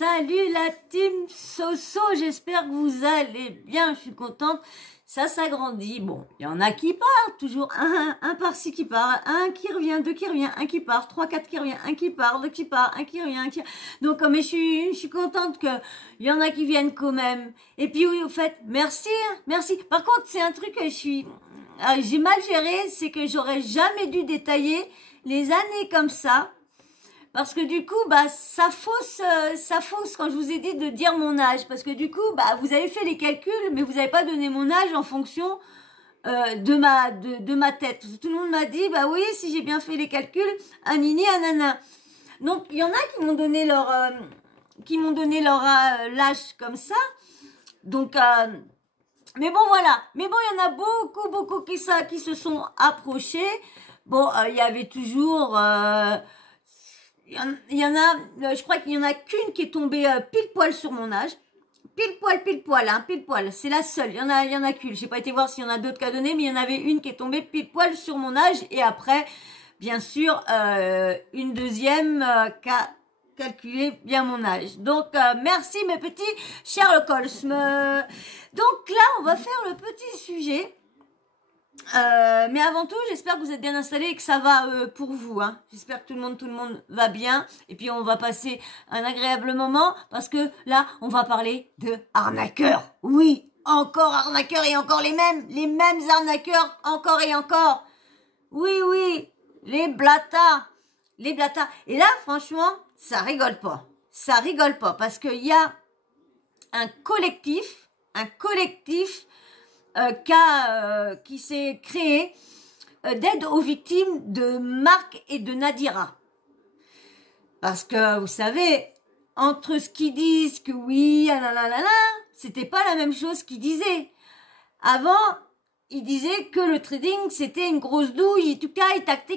Salut la team Soso, j'espère que vous allez bien, je suis contente. Ça s'agrandit. Bon, il y en a qui partent, toujours un par-ci qui part, un qui revient, deux qui revient, un qui part, trois, quatre qui revient, un qui part, deux qui part, un qui revient, un qui... Donc, mais je suis contente que il y en a qui viennent quand même. Et puis oui, au fait, merci, hein, merci. Par contre, c'est un truc que j'ai mal géré, c'est que j'aurais jamais dû détailler les années comme ça. Parce que du coup, bah, ça fausse quand je vous ai dit de dire mon âge. Parce que du coup, bah, vous avez fait les calculs, mais vous n'avez pas donné mon âge en fonction de ma tête. Tout le monde m'a dit, bah oui, si j'ai bien fait les calculs, un nini, un nana. Donc, il y en a qui m'ont donné leur l'âge comme ça. Donc, mais bon, voilà. Mais bon, il y en a beaucoup qui se sont approchés. Bon, il y avait toujours... Il y en a, je crois qu'il y en a qu'une qui est tombée pile poil sur mon âge. Pile poil, hein, pile poil. C'est la seule. Il y en a qu'une. J'ai pas été voir s'il y en a d'autres qu'à donner, mais il y en avait une qui est tombée pile poil sur mon âge. Et après, bien sûr, une deuxième qui a calculé bien mon âge. Donc, merci mes petits Sherlock Holmes. Donc là, on va faire le petit sujet. Mais avant tout, j'espère que vous êtes bien installés et que ça va pour vous. Hein. J'espère que tout le monde va bien. Et puis, on va passer un agréable moment parce que là, on va parler de arnaqueurs. Oui, encore arnaqueurs et encore les mêmes arnaqueurs encore et encore. Oui, les blatas. Et là, franchement, ça rigole pas. Ça rigole pas parce qu'il y a un collectif qui s'est créé d'aide aux victimes de Marc et de Nadira. Parce que, vous savez, entre ce qu'ils disent que oui, c'était pas la même chose qu'ils disaient. Avant, ils disaient que le trading, c'était une grosse douille, tout cas, tac.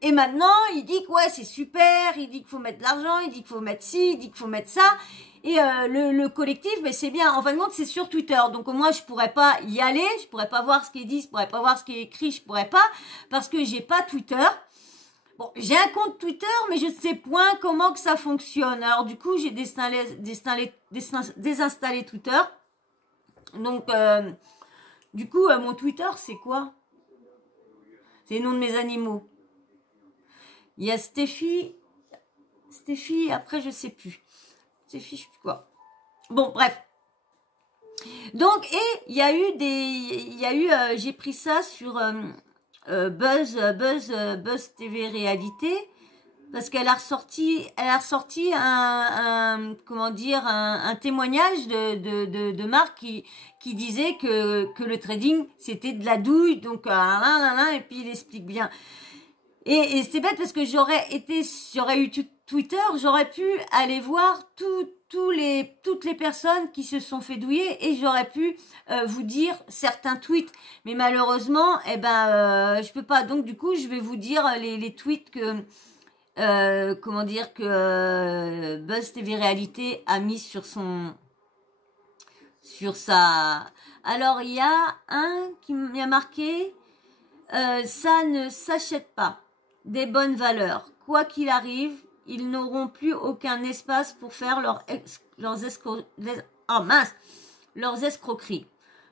Et maintenant, il dit que ouais, c'est super, il dit qu'il faut mettre de l'argent, il dit qu'il faut mettre ci, il dit qu'il faut mettre ça. Et le collectif, mais c'est bien. En fin de compte, c'est sur Twitter. Donc moi, je pourrais pas y aller, je pourrais pas voir ce qui est dit, je pourrais pas voir ce qui est écrit, je pourrais pas, parce que j'ai pas Twitter. Bon, j'ai un compte Twitter, mais je ne sais point comment que ça fonctionne. Alors du coup, j'ai désinstallé Twitter. Donc, du coup, mon Twitter, c'est quoi? C'est le nom de mes animaux. Il y a Steffi, après je sais plus. Steffi, je sais plus quoi. Bon, bref. Donc, et il y a eu, j'ai pris ça sur Buzz TV Réalité, parce qu'elle a ressorti un témoignage de Marc qui disait que le trading c'était de la douille, donc et puis il explique bien. Et c'est bête parce que j'aurais eu Twitter, j'aurais pu aller voir toutes les personnes qui se sont fait douiller et j'aurais pu vous dire certains tweets. Mais malheureusement, je peux pas. Donc du coup, je vais vous dire les tweets que Buzz TV Réalité a mis sur sa. Alors il y a un qui m'a marqué. Ça ne s'achète pas. Des bonnes valeurs. Quoi qu'il arrive, ils n'auront plus aucun espace pour faire leurs escroqueries.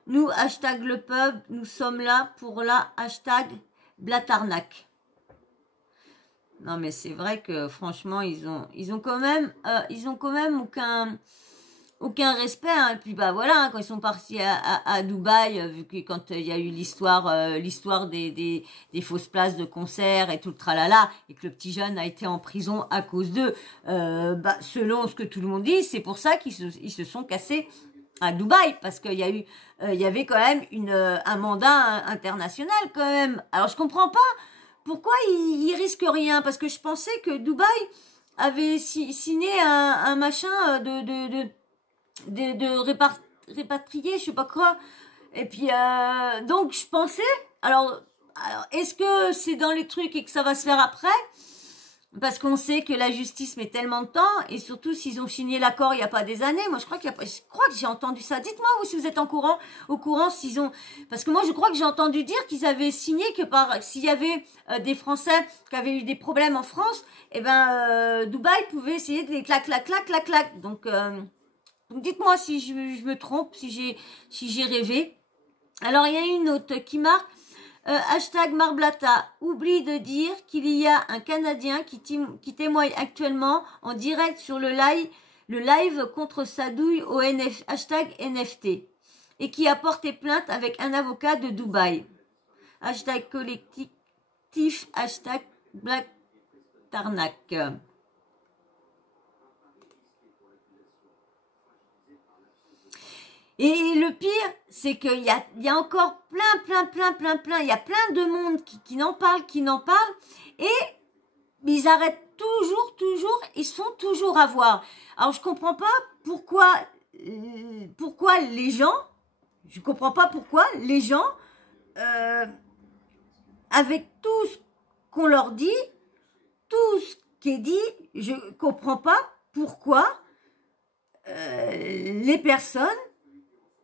Nous, hashtag le pub, nous sommes là pour la hashtag blatarnac. Non mais c'est vrai que franchement, ils ont quand même aucun respect, hein. Et puis bah voilà, hein, quand ils sont partis à Dubaï, vu que quand il y a eu l'histoire des fausses places de concert et tout le tralala, et que le petit jeune a été en prison à cause d'eux, selon ce que tout le monde dit, c'est pour ça qu'ils se sont cassés à Dubaï, parce qu'il y a eu il y avait quand même un mandat international quand même. Alors je comprends pas pourquoi ils risquent rien, parce que je pensais que Dubaï avait signé un machin de répatrier, je sais pas quoi. Et puis, donc, je pensais, alors est-ce que c'est dans les trucs et que ça va se faire après? Parce qu'on sait que la justice met tellement de temps, et surtout s'ils ont signé l'accord il n'y a pas des années. Moi, je crois que j'ai entendu ça. Dites-moi, vous, si vous êtes au courant s'ils ont... Parce que moi, je crois que j'ai entendu dire qu'ils avaient signé que s'il y avait des Français qui avaient eu des problèmes en France, eh ben, Dubaï pouvait essayer de les clac. Donc dites-moi si je me trompe, si j'ai rêvé. Alors, il y a une autre qui marque, hashtag Marblata, oublie de dire qu'il y a un Canadien qui témoigne actuellement en direct sur le live contre sa douille au hashtag NFT et qui a porté plainte avec un avocat de Dubaï. Hashtag collectif, hashtag Black Tarnac. Et le pire, c'est qu'il y a encore plein. Il y a plein de monde qui n'en parle. Et ils arrêtent toujours, ils se font toujours avoir. Alors, je comprends pas pourquoi les gens, avec tout ce qu'on leur dit, tout ce qui est dit, je comprends pas pourquoi les personnes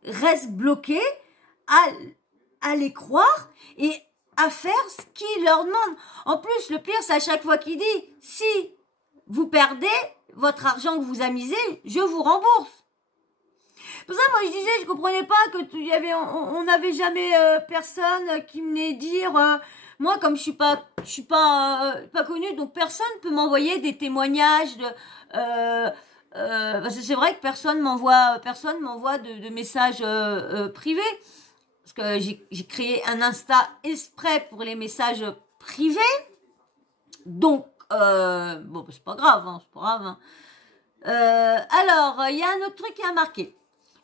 restent bloqués à les croire et à faire ce qu'ils leur demandent. En plus, le pire, c'est à chaque fois qu'il dit, si vous perdez votre argent que vous amusez, je vous rembourse. Pour ça, moi, je disais, je comprenais pas que on n'avait jamais personne qui venait dire, moi, comme je suis pas connue, donc personne peut m'envoyer des témoignages parce que c'est vrai que personne m'envoie de messages privés. Parce que j'ai créé un Insta exprès pour les messages privés. Donc, bon, c'est pas grave, hein, c'est pas grave. Hein. Alors, il y a un autre truc qui a marqué.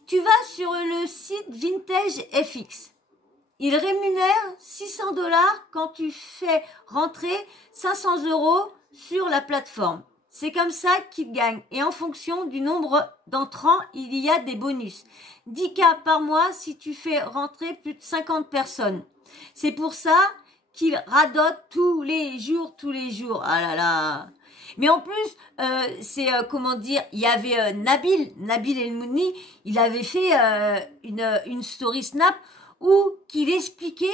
Tu vas sur le site Vintage FX. Il rémunère 600 $ quand tu fais rentrer 500 € sur la plateforme. C'est comme ça qu'il gagne. Et en fonction du nombre d'entrants, il y a des bonus. 10 cas par mois si tu fais rentrer plus de 50 personnes. C'est pour ça qu'il radote tous les jours. Ah là là. Mais en plus, c'est comment dire, il y avait Nabil El Mouni, il avait fait une story snap où qu'il expliquait,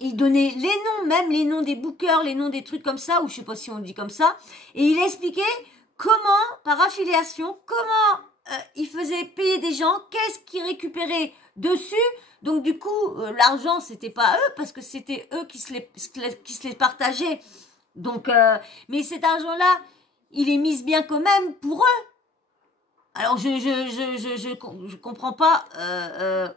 il donnait les noms, même les noms des bookers, les noms des trucs comme ça, ou je sais pas si on dit comme ça, et il expliquait comment, par affiliation, il faisait payer des gens, qu'est-ce qu'il récupérait dessus. Donc du coup, l'argent, c'était pas eux, parce que c'était eux qui se les partageaient. Donc, mais cet argent-là, il est mis bien quand même pour eux. Alors je comprends pas.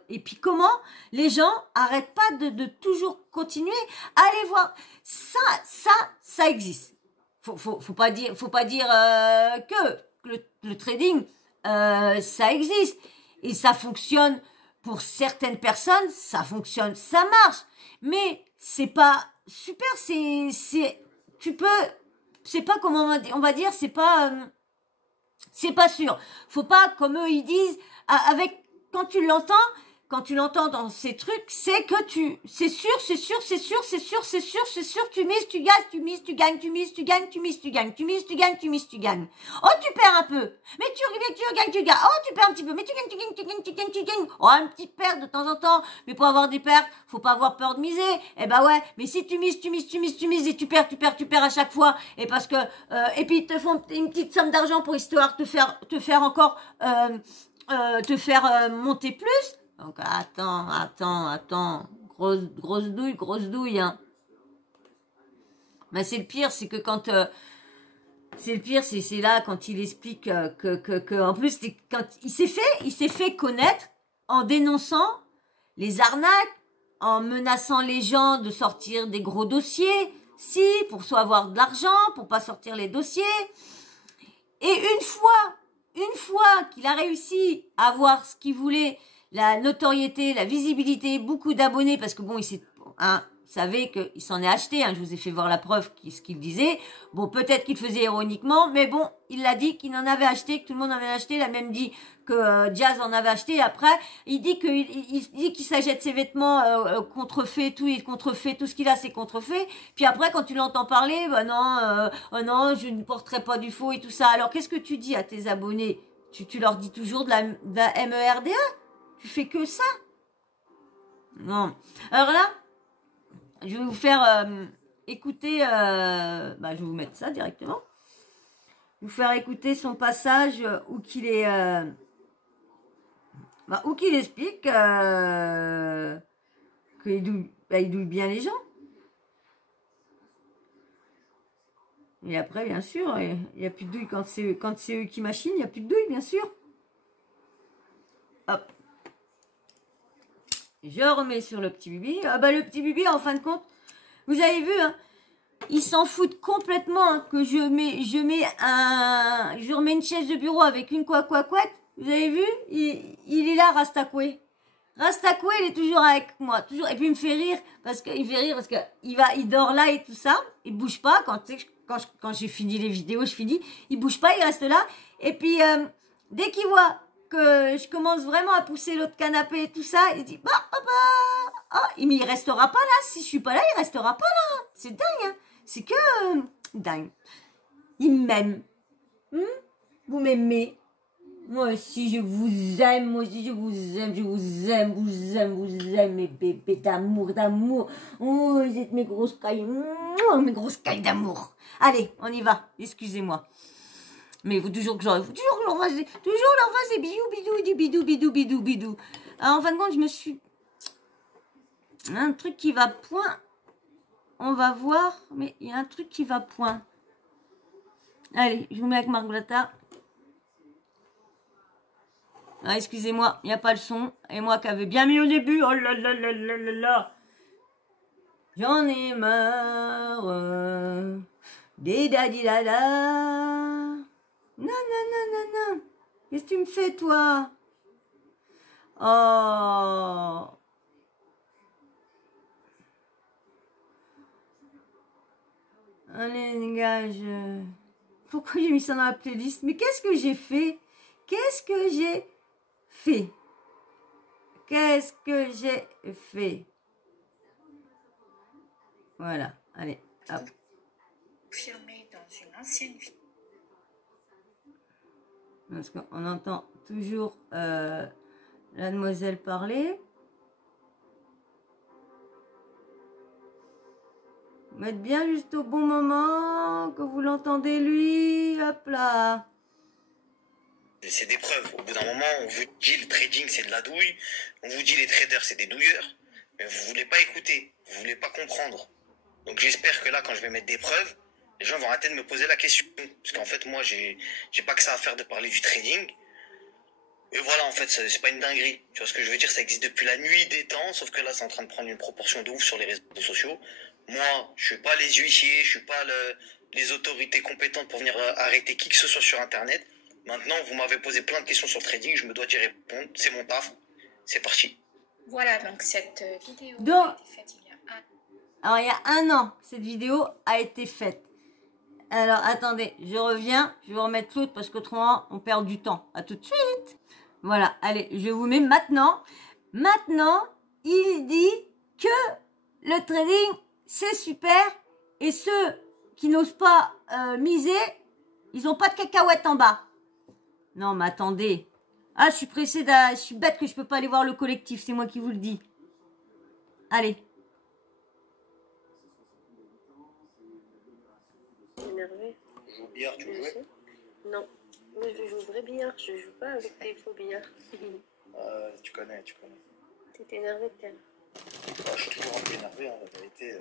Et puis comment les gens arrêtent pas de toujours continuer. Allez voir, ça existe. Faut pas dire que le trading ça existe et ça fonctionne pour certaines personnes. Ça fonctionne, ça marche. Mais c'est pas super. C'est pas comment on va dire. C'est pas sûr. Faut pas, comme eux, ils disent, quand tu l'entends dans ces trucs, c'est que c'est sûr, tu mises, tu gagnes, tu mises, tu gagnes. Oh, tu perds un peu. Mais tu gagnes, tu gagnes. Oh, tu perds un petit peu. Mais tu gagnes. Oh, une petite perte de temps en temps. Mais pour avoir des pertes, faut pas avoir peur de miser. Eh ben ouais. Mais si tu mises et tu perds à chaque fois. Et parce que, et puis ils te font une petite somme d'argent pour histoire te faire encore, te faire monter plus. Donc, attends. Grosse douille, hein. Mais c'est le pire, c'est que quand, c'est là quand il explique que en plus, quand il s'est fait connaître en dénonçant les arnaques, en menaçant les gens de sortir des gros dossiers, pour soit avoir de l'argent, pour pas sortir les dossiers. Et une fois qu'il a réussi à avoir ce qu'il voulait, la notoriété, la visibilité, beaucoup d'abonnés, parce que bon, savait qu'il s'en est acheté. Hein, je vous ai fait voir la preuve ce qu'il disait. Bon, peut-être qu'il faisait ironiquement, mais bon, il a dit qu'il en avait acheté, que tout le monde en avait acheté. Il a même dit que Jazz en avait acheté. Après, il dit qu'il s'achète ses vêtements contrefaits, tout ce qu'il a, c'est contrefait. Puis après, quand tu l'entends parler, bah non, oh non, je ne porterai pas du faux et tout ça. Alors, qu'est-ce que tu dis à tes abonnés? Tu leur dis toujours de la MERDA? Tu fais que ça? Non. Alors là, je vais vous faire écouter, je vais vous mettre ça directement. Vous faire écouter son passage où qu'il est, où qu'il explique qu'il douille bien les gens. Et après, bien sûr, il n'y a plus de douille quand c'est eux qui machinent, il n'y a plus de douille, bien sûr. Hop. Je remets sur le petit Bibi. Ah bah le petit Bibi, en fin de compte, vous avez vu, hein, ils s'en foutent complètement hein, que je remets une chaise de bureau avec une couette. Vous avez vu, il est là, Rastakoué. Rastakoué, il est toujours avec moi, toujours. Et puis il me fait rire parce que il dort là et tout ça. Il bouge pas quand j'ai fini les vidéos, il bouge pas, il reste là. Et puis dès qu'il voit que je commence vraiment à pousser l'autre canapé et tout ça, il dit mais il restera pas là. Si je suis pas là, il restera pas là. C'est dingue, hein. C'est que dingue. Il m'aime. Vous m'aimez. Moi aussi, je vous aime. Moi aussi, je vous aime. Je vous aime, mes bébés d'amour. Oh, vous êtes mes grosses cailles. Mes grosses cailles d'amour. Allez, on y va. Excusez-moi. Mais il faut toujours que leur fasse des bidou. Alors, en fin de compte, je me suis... Un truc qui va point. On va voir. Mais il y a un truc qui va point. Allez, je vous mets avec Margolata. Ah, excusez-moi, il n'y a pas le son. Et moi qui avais bien mis au début. Oh là là là là là là. J'en ai marre. Didadidada. Non. Qu'est-ce que tu me fais, toi? Oh. Allez, dégage. Pourquoi j'ai mis ça dans la playlist? Mais qu'est-ce que j'ai fait? Qu'est-ce que j'ai fait? Voilà, allez, hop. Confirmé dans une ancienne vie. Parce qu'on entend toujours la demoiselle parler. Mettre bien juste au bon moment, que vous l'entendez lui, hop là. C'est des preuves. Au bout d'un moment, on vous dit le trading c'est de la douille, on vous dit les traders c'est des douilleurs, mais vous voulez pas écouter, vous voulez pas comprendre. Donc j'espère que là, quand je vais mettre des preuves, les gens vont arrêter de me poser la question. Parce qu'en fait, moi, j'ai pas que ça à faire de parler du trading. Et voilà, en fait, c'est pas une dinguerie. Tu vois ce que je veux dire? Ça existe depuis la nuit des temps, sauf que là, c'est en train de prendre une proportion de ouf sur les réseaux sociaux. Moi, je suis pas les huissiers, je suis pas les autorités compétentes pour venir arrêter qui que ce soit sur Internet. Maintenant, vous m'avez posé plein de questions sur le trading, je me dois d'y répondre. C'est mon taf. C'est parti. Voilà, donc cette vidéo Donc, a été faite il y a un... Alors, il y a 1 an, cette vidéo a été faite. Alors, attendez, je reviens. Je vais remettre l'autre parce qu'autrement, on perd du temps. À tout de suite. Voilà, allez, je vous mets maintenant. Maintenant, il dit que le trading, c'est super. Et ceux qui n'osent pas miser, ils n'ont pas de cacahuètes en bas. Non, mais attendez. Ah, je suis pressée, je suis bête que je peux pas aller voir le collectif. C'est moi qui vous le dis. Allez. Énervé. Je joue au billard, tu veux jouer? Non. Moi, je joue au vrai billard. Je joue pas avec des faux billards. Tu connais. T'es énervé, Ken. Je suis toujours un peu énervé, hein, la vérité.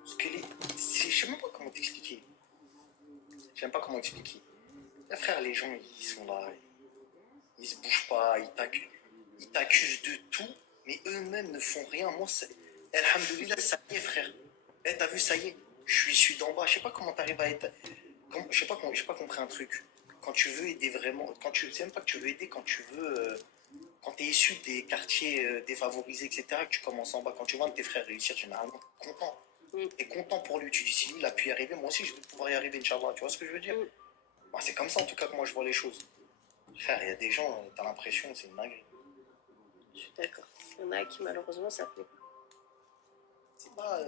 Parce que je sais même pas comment t'expliquer. Là, frère, les gens, ils sont là. Ils se bougent pas, ils t'accusent de tout, mais eux-mêmes ne font rien. Moi, alhamdoulilah, ça y est, frère. T'as vu, ça y est. Je suis d'en bas. Je sais pas comment t'arrives à être... J'ai pas compris un truc. Quand tu veux aider vraiment... C'est même pas que tu veux aider, quand tu quand tu es issu des quartiers défavorisés, etc., que tu commences en bas, quand tu vois un de tes frères réussir, généralement, t'es content. T'es content pour lui. Tu dis, si lui, il a pu y arriver, moi aussi, je vais pouvoir y arriver, Inch'Allah. Tu vois ce que je veux dire? Bah, c'est comme ça, en tout cas, que moi, je vois les choses. Frère, il y a des gens, t'as l'impression, c'est une dinguerie. Je suis d'accord. Il y en a qui, malheureusement, ça plaît. C'est pas,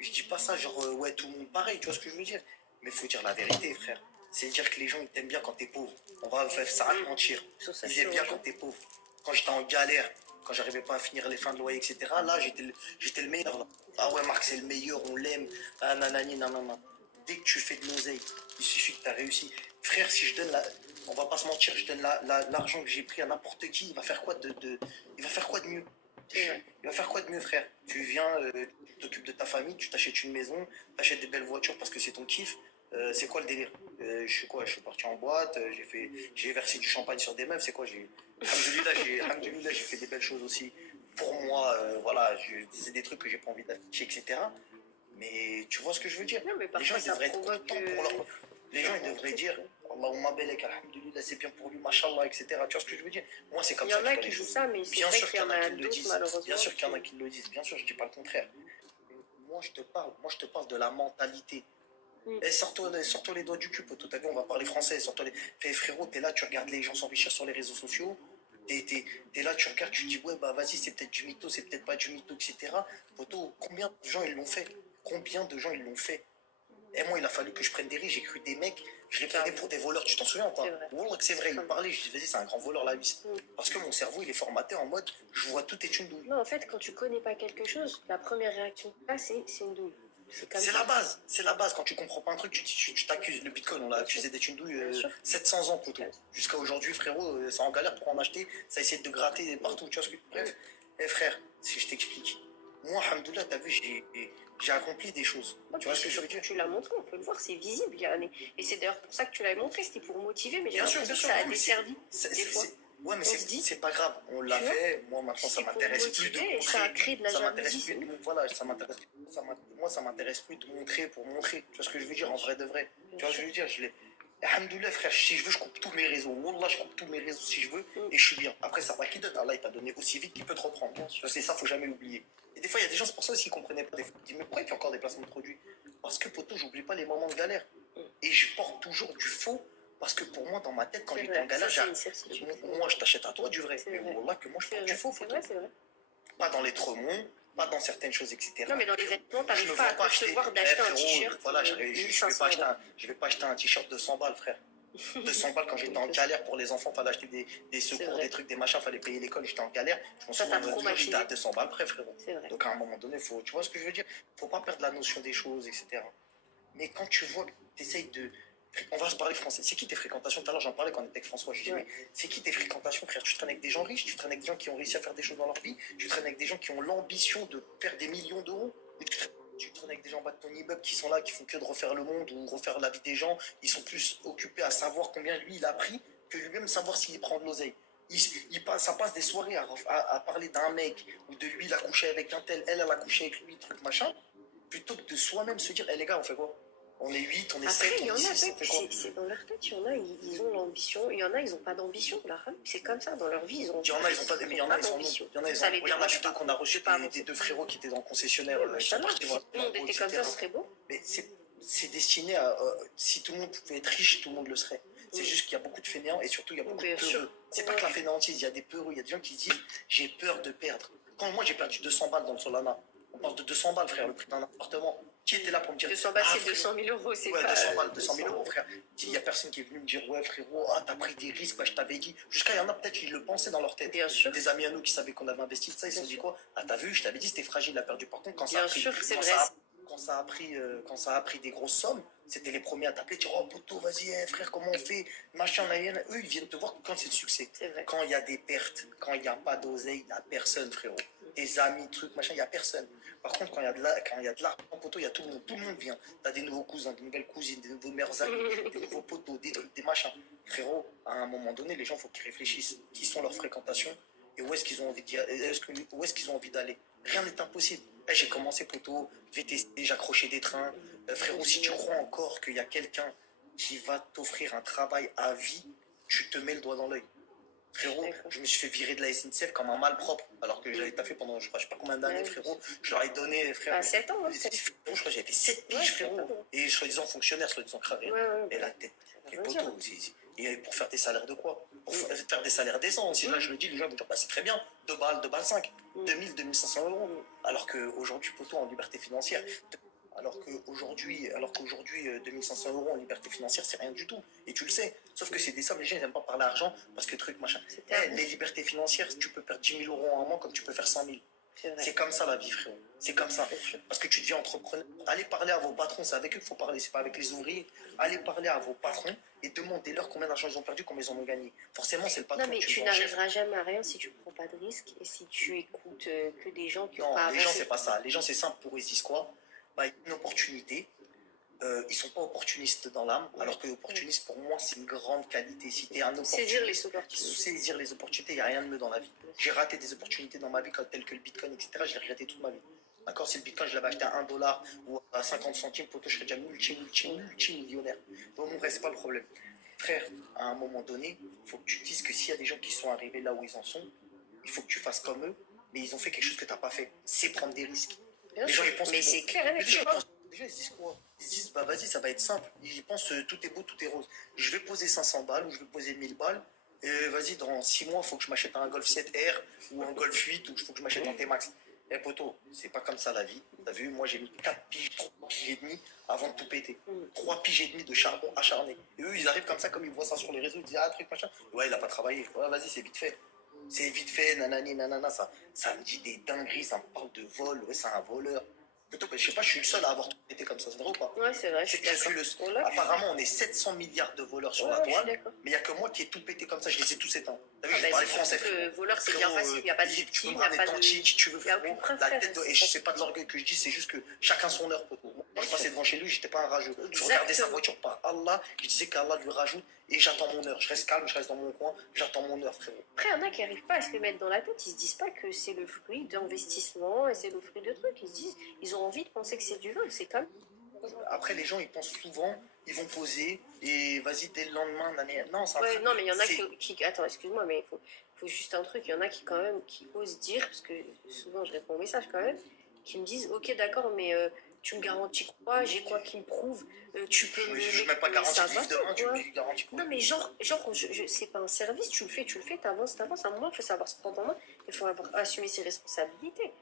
je dis pas ça genre ouais tout le monde pareil, tu vois ce que je veux dire. Mais faut dire la vérité frère. C'est dire que les gens ils t'aiment bien quand t'es pauvre. On va faire ça à mentir. Sur ça, Ils je aiment suis bien heureuse. quand t'es pauvre. Quand j'étais en galère, quand j'arrivais pas à finir les fins de loyer, etc. Là j'étais le meilleur là. Ah ouais Marc c'est le meilleur, on l'aime. Ah nanani nanana. Dès que tu fais de l'oseille, il suffit que t'as réussi. Frère si je donne la. On va pas se mentir, je donne l'argent que j'ai pris à n'importe qui, il va faire quoi il va faire quoi de mieux? C'est vrai. Il va faire quoi de mieux, frère? Tu viens, tu t'occupes de ta famille, tu t'achètes une maison, tu achètes des belles voitures parce que c'est ton kiff. C'est quoi le délire? Je suis quoi? Je suis parti en boîte, j'ai versé du champagne sur des meufs, c'est quoi? Alhamdoulilah, j'ai fait des belles choses aussi. Pour moi, voilà, c'est des trucs que j'ai pas envie d'afficher, etc. Mais tu vois ce que je veux dire? Non, mais Les gens, parfois, ils ça devraient être provoque. contents pour leur. Les gens, ils devraient dire Allahumma barak, alhamdoulilah, c'est bien pour lui, mashallah, etc. Tu vois ce que je veux dire? Moi, c'est comme Il y ça en que je a vois qui les disent choses. ça, mais c'est Bien vrai sûr qu'il y qu'il y en en a a qui le d'autres, disent. malheureusement. Bien sûr qu'il y en a qui le disent. Bien sûr, je dis pas le contraire. Moi, je te parle de la mentalité. Et sors-toi les doigts du cul, poteau. T'as vu, on va parler français. Sors-toi les. Fais, frérot, t'es là, tu regardes les gens s'enrichir sur les réseaux sociaux. T'es là, tu regardes, tu dis, ouais, bah vas-y, c'est peut-être du mytho, c'est peut-être pas du mytho, etc. Poteau, combien de gens ils l'ont fait? Combien de gens ils l'ont fait? Et moi, il a fallu que je prenne des risques. J'ai cru des mecs, je les prenais pour des voleurs. Tu t'en souviens ou pas? C'est vrai. Wallah que c'est vrai, il parlait. Je dis, vas-y, c'est un grand voleur, la vis. Parce que mon cerveau, il est formaté en mode, je vois tout est une douille. Non, en fait, quand tu connais pas quelque chose, la première réaction que tu as, c'est une douille. C'est comme C'est ça. la base, c'est la base. Quand tu comprends pas un truc, tu t'accuses. Le bitcoin, on l'a accusé d'être une douille Bien sûr. 700 ans, poteau. Jusqu'à aujourd'hui, frérot, c'est en galère pour en acheter. Ça essaie de gratter partout, tu vois ce que. Bref, frère, si je t'explique. Moi, alhamdoulilah, t'as vu, j'ai accompli des choses. Tu vois ce que je veux dire? Tu l'as montré, on peut le voir, c'est visible. Et c'est d'ailleurs pour ça que tu l'avais montré, c'était pour motiver, mais j'ai Bien sûr, l'impression bien que sûr, ça a oui, desservi. Des fois. Ouais, mais On se dit, c'est pas grave. On l'a tu vois, fait. Moi, maintenant, ça c'est pour m'intéresse plus de motiver et ça montrer. crée de la Ça m'intéresse jalousie. plus de. Voilà, ça m'intéresse. Moi, ça m'intéresse plus de montrer pour montrer. Tu vois ce que je veux dire? En vrai de vrai. Tu vois ce que je veux dire? Alhamdoulilah, frère, si je veux, je coupe tous mes réseaux. Wallah, je coupe tous mes réseaux si je veux et je suis bien. Après, ça va qui donne. Allah, il t'a donné aussi vite qu'il peut te reprendre. C'est ça, faut jamais l'oublier. Et des fois, il y a des gens, c'est pour ça aussi qu'ils comprenaient pas. Des fois, ils disent, mais pourquoi il y a encore des placements de produits? Parce que, poto, j'oublie pas les moments de galère. Et je porte toujours du faux. Parce que pour moi, dans ma tête, quand C'est j'étais en vrai, galère, ça, c'est une certitude. moi, je t'achète à toi du vrai. C'est Mais vrai. wallah, que moi, je C'est porte du vrai, faux, c'est poto. vrai, c'est vrai. Pas dans les tremonts, pas dans certaines choses, etc. Non, mais dans les vêtements, Je t'arrives me pas à vends pas acheter. concevoir d'acheter un frérot, t-shirt. voilà, je vais 1500 pas acheter euros. je vais pas acheter un t-shirt de 100 balles, frère. 200 balles quand j'étais en galère pour les enfants, fallait acheter des secours, vrai. des trucs, des machins, fallait payer l'école, j'étais en galère. Je m'en Ça t'a souviens, traumatisé. j'étais à 200 balles près, frérot. C'est vrai. Donc à un moment donné, tu vois ce que je veux dire? Faut pas perdre la notion des choses, etc. Mais quand tu vois que tu essayes de. On va se parler français. C'est qui tes fréquentations? Tout à l'heure, j'en parlais quand on était avec François. Je disais, Ouais. mais c'est qui tes fréquentations, frère? Tu traînes avec des gens riches, tu traînes avec des gens qui ont réussi à faire des choses dans leur vie, tu traînes avec des gens qui ont l'ambition de faire des millions d'euros, ou tu traînes avec des gens en bas de ton immeuble qui sont là, qui font que de refaire le monde ou refaire la vie des gens. Ils sont plus occupés à savoir combien lui il a pris que lui-même savoir s'il prend de l'oseille. Ça passe des soirées à parler d'un mec ou de lui, il a couché avec un tel, elle a couché avec lui, truc machin, plutôt que de soi-même se dire, les gars, on fait quoi? On est 8, on est 7, Après, il y on en est a, 6, on fait quoi? c'est dans leur tête, il y en a, ils ont l'ambition, il y en a, ils n'ont pas d'ambition. C'est comme ça, dans leur vie, ils ont. Il y en a, ils ont pas, mais il y en a, ils sont d'ambition. Il y en a, ils ont. Ça les Regarde la dérange vidéo pas. qu'on a reçue C'est pas des deux frérots qui étaient dans le concessionnaire. Mais Ils ça sont va, partis si voir. tout le monde était comme ça, ce serait beau. Mais c'est destiné à. Si tout le monde pouvait être riche, tout le monde le serait. C'est juste qu'il y a beaucoup de fainéants et surtout il y a beaucoup Bien de sûr. peureux. C'est pas que la fainéantise, il y a des peureux, il y a des gens qui se disent j'ai peur de perdre. Quand moi j'ai perdu 200 balles dans le Solana, on parle de 200 balles, frère, le prix d'un appartement. Qui était là pour me dire 200 balles, c'est frère, 200 000 euros, c'est ouais, pas. 200 balles, 200 000 euros, frère. Il y a personne qui est venu me dire ouais, frérot, t'as pris des risques, bah, je t'avais dit. Jusqu'à il y en a peut-être qui le pensaient dans leur tête. Bien sûr. Des amis à nous qui savaient qu'on avait investi, ça, ils se sont dit quoi? Ah, t'as vu, je t'avais dit, c'était fragile, il a perdu. Par contre, quand ça a Bien pris, sûr, c'est quand vrai. quand ça a pris des grosses sommes, c'était les premiers à t'appeler, dire oh poto, vas-y, frère, comment on fait? Machin, là, eux, ils viennent te voir quand c'est le succès. C'est vrai. Quand il y a des pertes, quand il n'y a pas d'oseille, il n'y a personne, frérot. Tes amis, trucs, machin, il n'y a personne. Par contre, quand il y a de l'argent, poteau, il y a tout le monde vient. T'as des nouveaux cousins, des nouvelles cousines, des nouveaux meilleurs amis, des nouveaux poteaux, des trucs, des machins. Frérot, à un moment donné, les gens, il faut qu'ils réfléchissent. Qui sont leurs fréquentations et où est-ce qu'ils ont envie où est-ce qu'ils ont envie d'aller. Rien n'est impossible. J'ai commencé poteau, VTC, j'accrochais des trains. Frérot, si tu crois encore qu'il y a quelqu'un qui va t'offrir un travail à vie, tu te mets le doigt dans l'œil. Frérot, D'accord. je me suis fait virer de la SNCF comme un malpropre, alors que j'avais taffé pendant, je sais pas combien d'années, Ouais, frérot. Je leur ai donné, frérot. À 7 ans, hein, Je crois que j'ai été 7 piges, Ouais, frérot. 7 ans. Et soi-disant fonctionnaire, soi-disant cravé. Ouais, Et la tête. ça Et veut poteau, dire. et pour faire des salaires de quoi? Pour faire des salaires décents. Si là, je le dis, les gens vont dire, bah, c'est très bien, 2 balles, 2 balles 5, 2000, 2500 euros. Alors qu'aujourd'hui, poteau, en liberté financière, alors qu'aujourd'hui, 2500 euros en liberté financière, c'est rien du tout. Et tu le sais. Sauf que c'est des sommes, les gens, ils n'aiment pas parler argent parce que truc, machin. Les libertés financières, tu peux perdre 10 000 euros en un mois comme tu peux faire 100 000. C'est comme ça la vie, frérot. C'est comme ça. Parce que tu deviens entrepreneur. Allez parler à vos patrons, c'est avec eux qu'il faut parler, c'est pas avec les ouvriers. Allez parler à vos patrons et demandez-leur combien d'argent ils ont perdu, combien ils en ont gagné. Forcément, c'est le patron. Non, mais tu le prends en chef. n'arriveras jamais à rien si tu prends pas de risques et si tu écoutes que des gens qui ont Non, pas les gens, avancé. c'est pas ça. Les gens, c'est simple pour eux, ils disent quoi? Bah, une opportunité. Ils sont pas opportunistes dans l'âme, alors que opportuniste, pour moi, c'est une grande qualité. Si t'es un Saisir opportuniste, les opportunités. saisir les opportunités, il n'y a rien de mieux dans la vie. J'ai raté des opportunités dans ma vie, telles que le bitcoin, etc. Je l'ai regretté toute ma vie. D'accord, si le bitcoin, je l'avais acheté à 1 dollar ou à 50 centimes, poto, je serais déjà multimillionnaire. Donc, bref, c'est pas le problème. Frère, à un moment donné, il faut que tu dises que s'il y a des gens qui sont arrivés là où ils en sont, il faut que tu fasses comme eux, mais ils ont fait quelque chose que tu n'as pas fait. C'est prendre des risques. Bien Les sûr. gens, ils pensent Mais que- c'est clair et net. Les gens, ils se disent quoi? Ils se disent, bah vas-y, ça va être simple. Ils pensent, tout est beau, tout est rose. Je vais poser 500 balles ou je vais poser 1000 balles. Et vas-y, dans 6 mois, il faut que je m'achète un Golf 7R ou un Golf 8 ou il faut que je m'achète un T-Max. Eh poto, c'est pas comme ça la vie. T'as vu, moi j'ai mis 4 piges, 3 piges et demi avant de tout péter. 3 piges et demi de charbon acharné. Et eux, ils arrivent comme ça, comme ils voient ça sur les réseaux, ils disent, ah, truc, machin. Ouais, il a pas travaillé. Ouais, vas-y, c'est vite fait. C'est vite fait, nanani, nanana, ça me dit des dingueries, ça me parle de vol, ouais, c'est un voleur. Plutôt que, je sais pas, je suis le seul à avoir tout été comme ça, c'est vrai ou pas? Ouais, c'est vrai. C'est que je suis le seul. Voilà. Apparemment, on est 700 milliards de voleurs sur Ouais, la je suis toile, d'accord. mais il n'y a que moi qui ai tout pété comme ça, je les ai tous éteints. T'as vu, Ah, je bah, parlais c'est français, surtout que frérot. voleur, c'est bien Frérot, facile. Il n'y a pas de tu peux victime, me il n'y a ramener pas tant de. de qui tu veux, Il n'y a frérot. aucune preuve. La frère, tête de... c'est Et ça. c'est pas de l'orgueil que je dis, c'est juste que chacun son heure, poteau. Moi, je passais devant chez lui, j'étais pas un rageux. Je regardais sa voiture par Allah, je disais qu'Allah lui rajoute et j'attends mon heure. Je reste calme, je reste dans mon coin, j'attends mon heure, frérot. Après, il y en a qui n'arrivent pas à se le mettre dans la tête. Ils se disent pas que c'est le fruit d'investissement et c'est le fruit de trucs. Ils se disent, ils ont envie de penser que c'est du vol. C'est comme. Après, les gens, ils pensent souvent, ils vont poser et vas-y, dès le lendemain, non, ça Ouais, non, mais il y en a c'est- qui. Attends, excuse-moi, mais il faut juste un truc. Il y en a qui, quand même, qui osent dire, parce que souvent je réponds aux messages quand même, qui me disent, ok, d'accord, mais tu me garantis quoi? J'ai quoi qui me prouve? Tu peux me. Je ne même pas mais garanti ça de va vivre demain, pas, quoi. tu garantis quoi? Non, mais genre c'est pas un service, tu le fais, t'avances. À un moment, il faut savoir se prendre en main, il faut assumer ses responsabilités.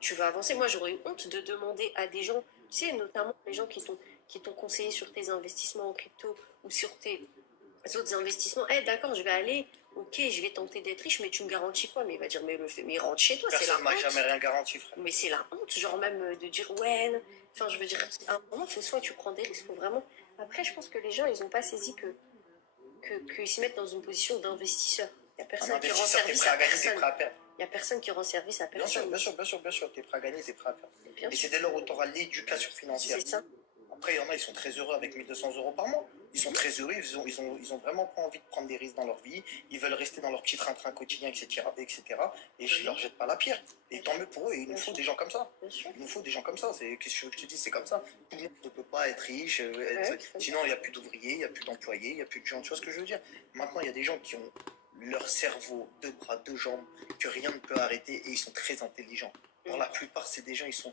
Tu vas avancer. Moi, j'aurais eu honte de demander à des gens, tu sais, notamment les gens qui t'ont conseillé sur tes investissements en crypto ou sur tes autres investissements. Eh, d'accord, je vais aller, ok, je vais tenter d'être riche, mais tu me garantis quoi? Mais il va dire, mais rentre chez toi, c'est la Personne m'a honte. jamais rien garanti, frère. Mais c'est la honte, genre même de dire ouais. Enfin, je veux dire, à un moment, faut soit tu prends des risques, faut vraiment. Après, je pense que les gens, ils n'ont pas saisi qu'ils se mettent dans une position d'investisseur. Il n'y a Un personne qui rend investisseur, t'es service prêt à à gagner, t'es personne. prêt à perdre. Il n'y a personne qui rend service à Bien sûr, personne. bien sûr, t'es prêt à gagner, t'es prêt à perdre. Bien Et sûr, c'est dès lors où tu auras l'éducation financière. c'est ça. Après, il y en a, ils sont très heureux avec 1200 euros par mois. Ils sont très heureux, ils ont vraiment pas envie de prendre des risques dans leur vie. Ils veulent rester dans leur petit train-train quotidien, etc., etc. Et je leur jette pas la pierre. Et tant mieux pour eux. Et il nous faut des gens comme ça. Bien sûr. Il nous faut des gens comme ça. Qu'est-ce que je te dis, c'est comme ça. Tout le monde ne peut pas être riche. Ouais, sinon, il n'y a plus d'ouvriers, il n'y a plus d'employés, il n'y a plus de gens. Tu vois ce que je veux dire? Maintenant, il y a des gens qui ont leur cerveau, 2 bras, 2 jambes, que rien ne peut arrêter et ils sont très intelligents. Pour la plupart, c'est des gens, ils sont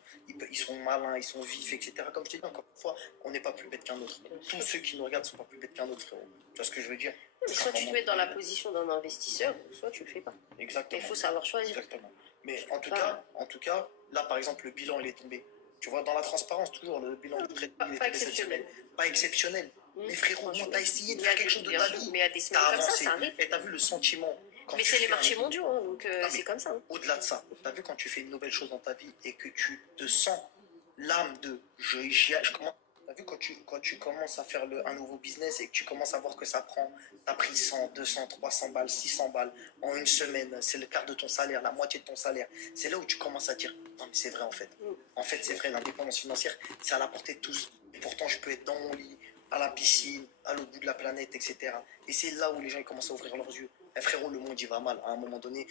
malins, ils sont vifs, etc. Comme je t'ai dit, encore une fois, on n'est pas plus bête qu'un autre. Tous ceux qui nous regardent sont pas plus bêtes qu'un autre, frérot. Tu vois ce que je veux dire? Mais soit tu te mets dans la position d'un investisseur, soit tu le fais pas. Mais Exactement. il faut savoir choisir. Exactement. Mais en tout cas, là, par exemple, le bilan, il est tombé. Tu vois, dans la transparence, toujours, le bilan de traitement, il est Pas tombé cette exceptionnel. semaine. Pas exceptionnel. Mais frérot, Franchement. t'as essayé de Il y a faire quelque des- chose de bien ta sûr, vie. mais à des semaines T'as comme ça, avancé. ça arrive. Et t'as vu le sentiment. Quand Mais tu c'est les fais marchés un- mondiaux, hein, donc mais c'est comme ça. Hein. Au-delà de ça, t'as vu quand tu fais une nouvelle chose dans ta vie et que tu te sens l'âme de je commence. T'as vu quand tu commences à faire un nouveau business et que tu commences à voir que ça prend, t'as pris 100, 200, 300 balles, 600 balles en une semaine, c'est le quart de ton salaire, la moitié de ton salaire. C'est là où tu commences à dire non mais c'est vrai en fait. En fait c'est vrai, l'indépendance financière c'est à la portée de tous. Et pourtant je peux être dans mon lit, à la piscine, à l'autre bout de la planète, etc. Et c'est là où les gens ils commencent à ouvrir leurs yeux. Eh, frérot, le monde il va mal. À un moment donné,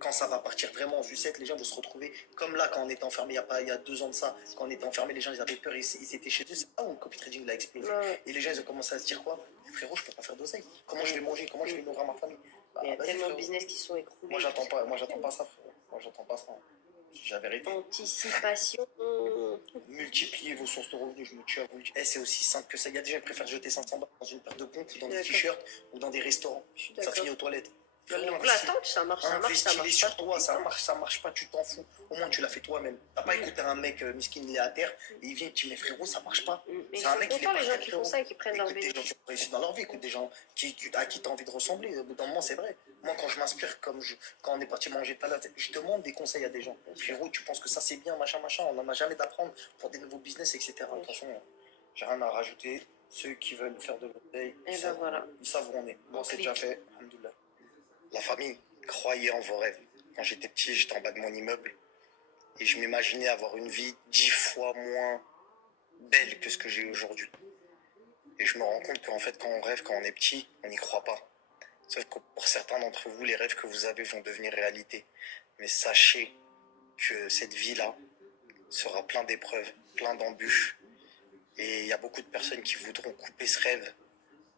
quand ça va partir vraiment en sucette, les gens vont se retrouver comme là quand on était enfermé il y a 2 ans de ça. Quand on était enfermé, les gens ils avaient peur, ils étaient chez eux. C'est là où le copy trading l'a explosé. Ouais. Et les gens ils ont commencé à se dire quoi? Eh, frérot, je peux pas faire d'oseille. Comment je vais manger? Comment je vais nourrir ma famille? Bah, Il y a vas-y, tellement de frérot. business qui sont écroulés. Moi, j'attends pas ça, frérot. Moi, j'attends pas ça. C'est la vérité. Anticipation. Multipliez vos sources de revenus, je me tue à vous le dire. Eh, c'est aussi simple que ça. Il y a des gens qui préfèrent jeter 500 balles dans une paire de pompes ou dans des D'accord. t-shirts ou dans des restaurants. Je suis Ça d'accord. finit aux toilettes. Frérot, Donc investis. l'attente, ça marche, ça marche, ça Investis-les marche sur pas. toi, ça marche pas, tu t'en fous. Au moins, tu l'as fait toi-même. T'as pas écouté un mec miskin, il est à terre, et il vient et tu dis, mais frérot, ça marche pas. Mais ils C'est un sont mec, il est contents, les gens parfait, qui font ça et qui prennent leur Écoute des gens bénéfice. qui ont réussi dans leur vie, écoute des gens à qui tu as envie de ressembler. Au bout d'un moment, c'est vrai. Moi, quand je m'inspire, quand on est parti manger tout à l'heure, je demande des conseils à des gens. Frérot, tu penses que ça c'est bien, machin, on n'en a jamais d'apprendre pour des nouveaux business, etc. Attention, j'ai rien à rajouter. Ceux qui veulent faire de l'oseille, Et ben voilà. ils savent où on est. Bon, c'est clique. déjà fait. Alhamdoulilah. La famille, croyez en vos rêves. Quand j'étais petit, j'étais en bas de mon immeuble et je m'imaginais avoir une vie 10 fois moins belle que ce que j'ai aujourd'hui. Et je me rends compte qu'en fait, quand on rêve, quand on est petit, on n'y croit pas. Sauf que pour certains d'entre vous, les rêves que vous avez vont devenir réalité. Mais sachez que cette vie-là sera plein d'épreuves, plein d'embûches. Et il y a beaucoup de personnes qui voudront couper ce rêve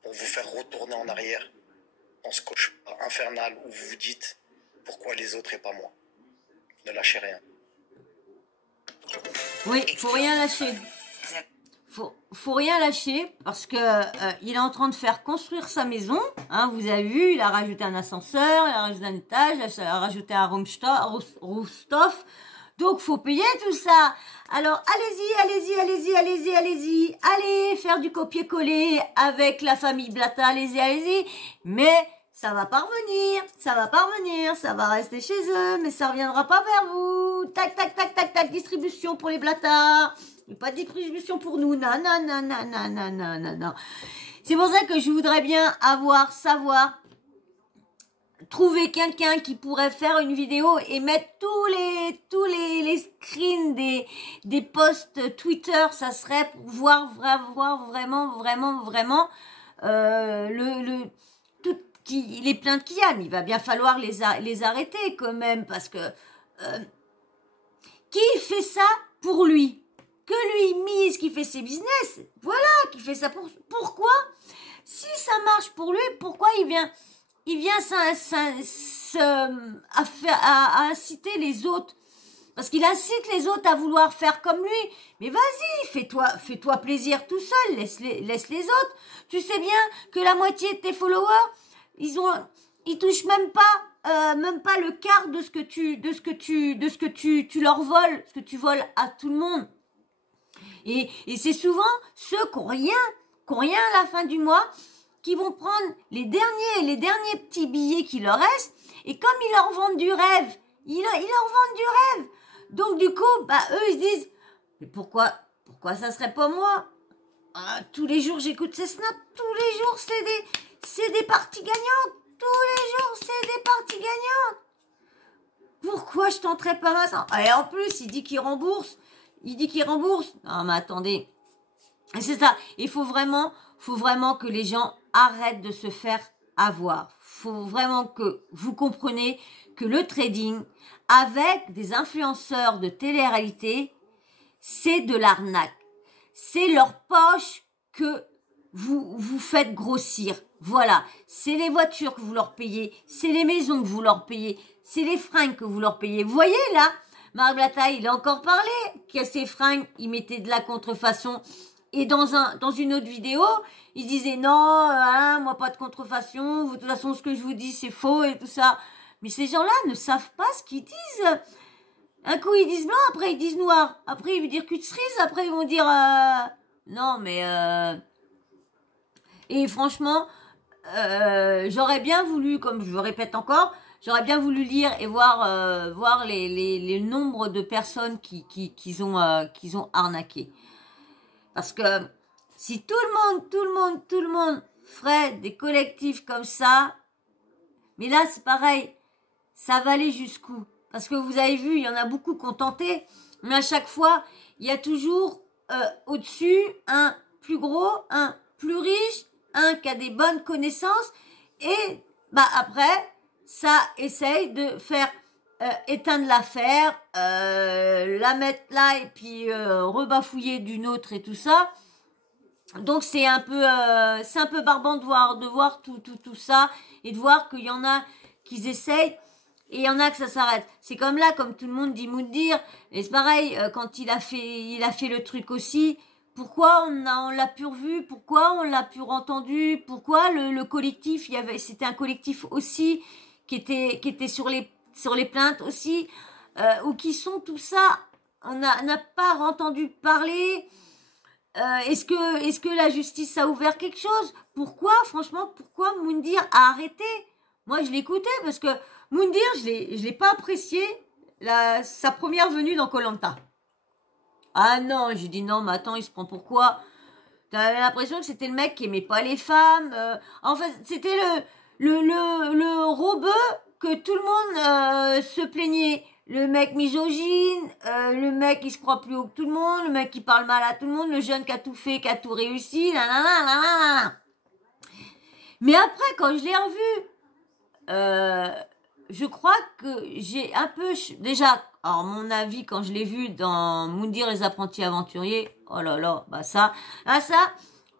pour vous faire retourner en arrière dans ce cauchemar infernal où vous vous dites pourquoi les autres et pas moi. Ne lâchez rien. Oui, faut rien lâcher. Faut rien lâcher parce que il est en train de faire construire sa maison. Hein, vous avez vu, il a rajouté un ascenseur, il a rajouté un étage, il a rajouté un rooftop. Donc faut payer tout ça. Alors allez-y, allez faire du copier-coller avec la famille Blata, allez-y. Mais ça va pas revenir, ça va rester chez eux, mais ça reviendra pas vers vous. Tac, distribution pour les Blata. Et pas de distribution pour nous. Non. C'est pour ça que je voudrais bien trouver quelqu'un qui pourrait faire une vidéo et mettre tous les screens des posts Twitter. Ça serait pour voir vraiment les plaintes qu'il y a. Mais il va bien falloir les arrêter quand même parce que qui fait ça pour lui? Que lui mise, qui fait ses business, voilà, qui fait ça pourquoi? Si ça marche pour lui, pourquoi il vient à inciter les autres? Parce qu'il incite les autres à vouloir faire comme lui. Mais vas-y, fais-toi plaisir tout seul, laisse les autres. Tu sais bien que la moitié de tes followers, ils touchent même pas le quart de ce que tu leur voles, ce que tu voles à tout le monde. Et c'est souvent ceux qui ont rien à la fin du mois, qui vont prendre les derniers petits billets qui leur restent, et comme ils leur vendent du rêve, Donc du coup, eux ils se disent, mais pourquoi ça serait pas moi? Tous les jours j'écoute ces snaps, tous les jours c'est des parties gagnantes, tous les jours c'est des parties gagnantes. Pourquoi je tenterais pas ça? Et en plus, il dit qu'il rembourse. Non, mais attendez. C'est ça. Il faut vraiment que les gens arrêtent de se faire avoir. Faut vraiment que vous compreniez que le trading avec des influenceurs de télé-réalité, c'est de l'arnaque. C'est leur poche que vous faites grossir. Voilà. C'est les voitures que vous leur payez. C'est les maisons que vous leur payez. C'est les fringues que vous leur payez. Vous voyez là, Marc Blata, il a encore parlé que ses fringues, il mettait de la contrefaçon. Et dans une autre vidéo, il disait non, moi pas de contrefaçon, de toute façon ce que je vous dis c'est faux et tout ça. Mais ces gens-là ne savent pas ce qu'ils disent. Un coup ils disent blanc, après ils disent noir. Après ils vont dire cul de cerise, après ils vont dire non mais Et franchement, j'aurais bien voulu, comme je le répète encore, j'aurais bien voulu lire et voir les nombres de personnes qu'ils ont arnaqué. Parce que si tout le monde ferait des collectifs comme ça, mais là c'est pareil, ça va aller jusqu'où? Parce que vous avez vu, il y en a beaucoup qui ont tenté, mais à chaque fois, il y a toujours au-dessus un plus gros, un plus riche, un qui a des bonnes connaissances, et après, ça essaye de faire éteindre l'affaire, la mettre là et puis rebafouiller d'une autre et tout ça. Donc c'est un peu barbant de voir tout ça et de voir qu'il y en a qui essayent et il y en a que ça s'arrête. C'est comme là, comme tout le monde dit Moundir, et c'est pareil, quand il a fait le truc aussi, pourquoi on l'a plus revu, pourquoi on l'a plus entendu, pourquoi le collectif, c'était un collectif aussi qui était sur les plaintes aussi, ou qui sont tout ça, on n'a pas entendu parler. Est-ce que la justice a ouvert quelque chose? Pourquoi, franchement, pourquoi Moundir a arrêté? Moi, je l'écoutais parce que Moundir, je l'ai pas apprécié sa première venue dans koh Lanta. Ah non, j'ai dit non, mais attends, il se prend pourquoi? T'avais l'impression que c'était le mec qui aimait pas les femmes. En fait, c'était le robeux que tout le monde se plaignait. Le mec misogyne, le mec qui se croit plus haut que tout le monde, le mec qui parle mal à tout le monde, le jeune qui a tout fait, qui a tout réussi, nanana. Mais après, quand je l'ai revu, je crois que j'ai un peu... Déjà, alors mon avis, quand je l'ai vu dans Moundir les apprentis aventuriers, oh là là, bah ça,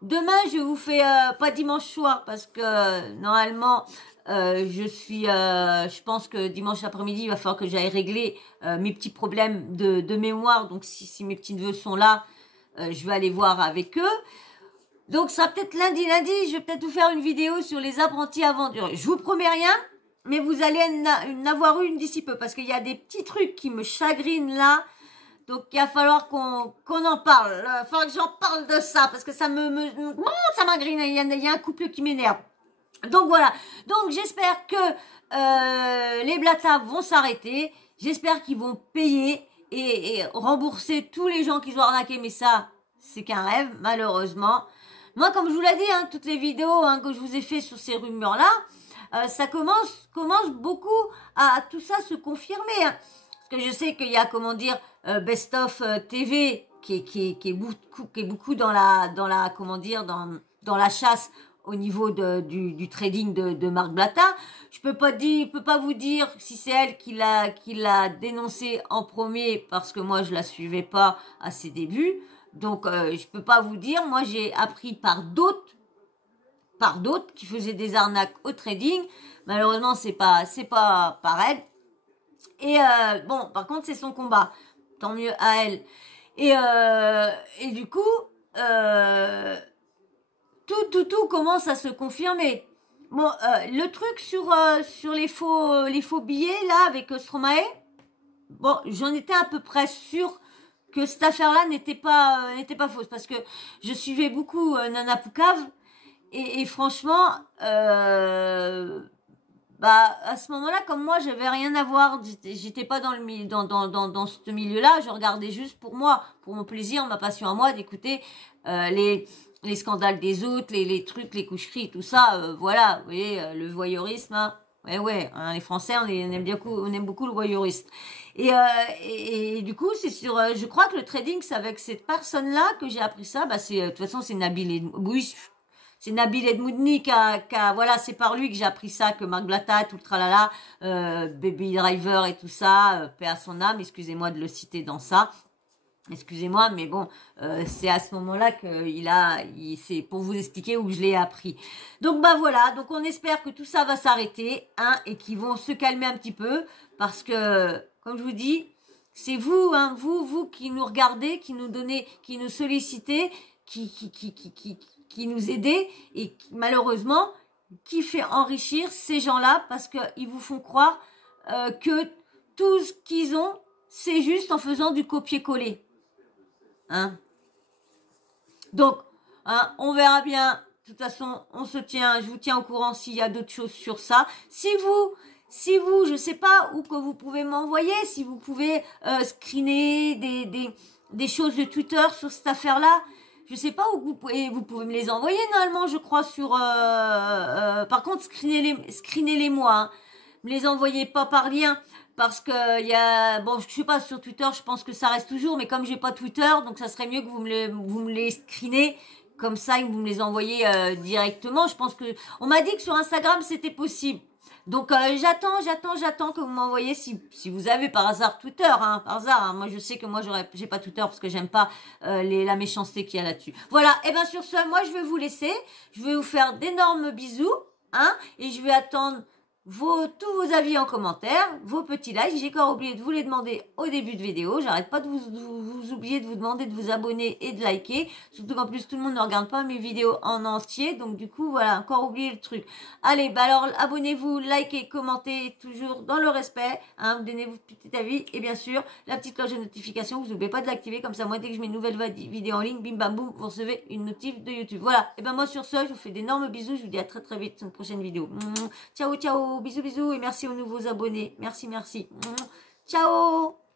demain je vous fais, pas dimanche soir, parce que normalement... je pense que dimanche après-midi, il va falloir que j'aille régler mes petits problèmes de mémoire. Donc, si mes petits neveux sont là, je vais aller voir avec eux. Donc, ça peut-être lundi, je vais peut-être vous faire une vidéo sur les apprentis aventuriers. Je vous promets rien, mais vous allez en avoir une d'ici peu. Parce qu'il y a des petits trucs qui me chagrinent là. Donc, il va falloir qu'on en parle. Il va falloir que j'en parle de ça. Parce que ça ça m'agrine. Il y a un couple qui m'énerve. Donc voilà, donc j'espère que les Blata vont s'arrêter, j'espère qu'ils vont payer et rembourser tous les gens qui ont arnaqué, mais ça, c'est qu'un rêve, malheureusement. Moi, comme je vous l'ai dit, toutes les vidéos que je vous ai fait sur ces rumeurs-là, ça commence beaucoup à tout ça se confirmer. Parce que je sais qu'il y a, Best of TV qui est beaucoup dans la chasse au niveau du trading de Marc Blatta. Je peux pas vous dire si c'est elle qui l'a dénoncé en premier parce que moi je la suivais pas à ses débuts. Donc je peux pas vous dire. Moi j'ai appris par d'autres qui faisaient des arnaques au trading. Malheureusement c'est pas par elle. Et bon, par contre c'est son combat. Tant mieux à elle. Et du coup tout commence à se confirmer. Bon, le truc sur les faux billets là avec Stromae, bon, j'en étais à peu près sûre que cette affaire-là n'était pas fausse parce que je suivais beaucoup Nana Poucave et franchement, bah à ce moment-là, comme moi, j'avais rien à voir, j'étais pas dans ce milieu-là, je regardais juste pour moi, pour mon plaisir, ma passion à moi d'écouter les scandales des autres, les trucs, les coucheries, tout ça, voilà, vous voyez, le voyeurisme, hein. Ouais, hein, les Français, on aime beaucoup le voyeurisme. Et du coup, c'est je crois que le trading, c'est avec cette personne-là que j'ai appris ça, bah de toute façon, c'est Nabil Edmoudni voilà, c'est par lui que j'ai appris ça, que Marc Blatta, tout le tralala, Baby Driver et tout ça, paix à son âme, excusez-moi de le citer dans ça. Excusez-moi, mais bon, c'est à ce moment-là que c'est pour vous expliquer où je l'ai appris. Donc bah voilà, donc on espère que tout ça va s'arrêter, et qu'ils vont se calmer un petit peu, parce que, comme je vous dis, c'est vous, vous qui nous regardez, qui nous donnez, qui nous sollicitez, qui nous aidez, et malheureusement, qui fait enrichir ces gens-là, parce qu'ils vous font croire que tout ce qu'ils ont, c'est juste en faisant du copier-coller. Donc, on verra bien. De toute façon, je vous tiens au courant s'il y a d'autres choses sur ça. Si vous, je sais pas où que vous pouvez m'envoyer, si vous pouvez screener des choses de Twitter sur cette affaire-là, je sais pas où vous pouvez me les envoyer normalement, je crois sur. Par contre, screenez-les moi. Me les envoyez pas par lien. Parce que je sais pas, sur Twitter, je pense que ça reste toujours, mais comme j'ai pas Twitter, donc ça serait mieux que vous me les screenez, comme ça, et que vous me les envoyez directement. Je pense que, on m'a dit que sur Instagram, c'était possible. Donc j'attends que vous m'envoyiez si vous avez par hasard Twitter, hein, par hasard. Hein. Moi je sais que moi j'ai pas Twitter parce que j'aime pas la méchanceté qu'il y a là-dessus. Voilà. Et bien sur ce, moi je vais vous laisser. Je vais vous faire d'énormes bisous, hein, et je vais attendre tous vos avis en commentaire, vos petits likes. J'ai encore oublié de vous les demander au début de vidéo. J'arrête pas de vous oublier de vous demander de vous abonner et de liker. Surtout qu'en plus tout le monde ne regarde pas mes vidéos en entier. Donc du coup voilà, encore oublié le truc. Allez, bah alors abonnez-vous, likez, commentez, toujours dans le respect. Hein, donnez-vous petit avis. Et bien sûr, la petite cloche de notification, vous n'oubliez pas de l'activer. Comme ça, moi dès que je mets une nouvelle vidéo en ligne, bim bam boum, vous recevez une notif de YouTube. Voilà, et ben moi sur ce, je vous fais d'énormes bisous. Je vous dis à très très vite sur une prochaine vidéo. Ciao, ciao. Bisous, bisous et merci aux nouveaux abonnés. Merci, merci. Ciao